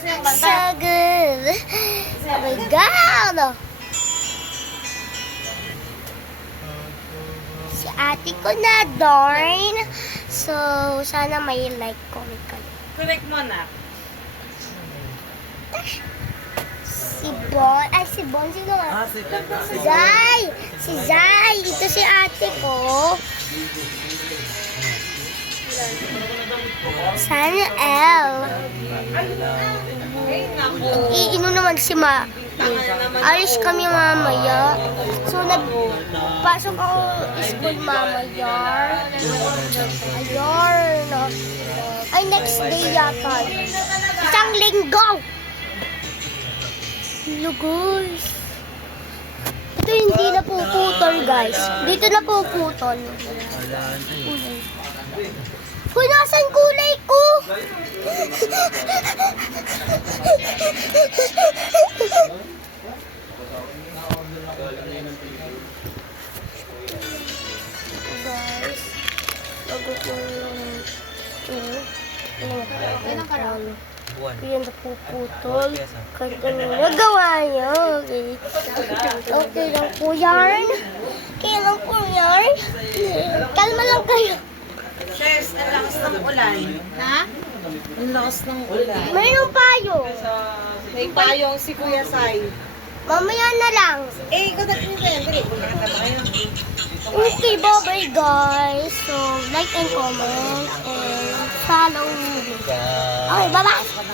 So good. Oh my God. Si ate ko na, darn. So, sana may like, comment kayo. Correct mo na. Si Bon. Ay, si Bon. Sino nga? Si Zay. Si Zay. Ito si ate ko. Sana L. Iino naman si Ma. Alis kami mamaya. So, nagpasok ako school mamaya. Ayun. Ay, next day yata. Isang linggo. Hello, guys. Ito hindi na puputol, guys. Dito na puputol. Kung nasan kulay ko? Guys, bago ko yung yung napuputol. Kahit ano nagawa niyo. Okay. Okay lang po yarn. Okay lang po yarn. Kalma lang kayo. Sis, ang lakas ng ulan. Ha? Ang lakas ng ulan. Mayroong payo. May payong si Kuya Sai. Mamaya na lang. Eh, ikaw nagpinta yan. Dali, pumunta ka tayo. Okay, bye-bye guys. So, like and comment and follow me. Okay, bye-bye.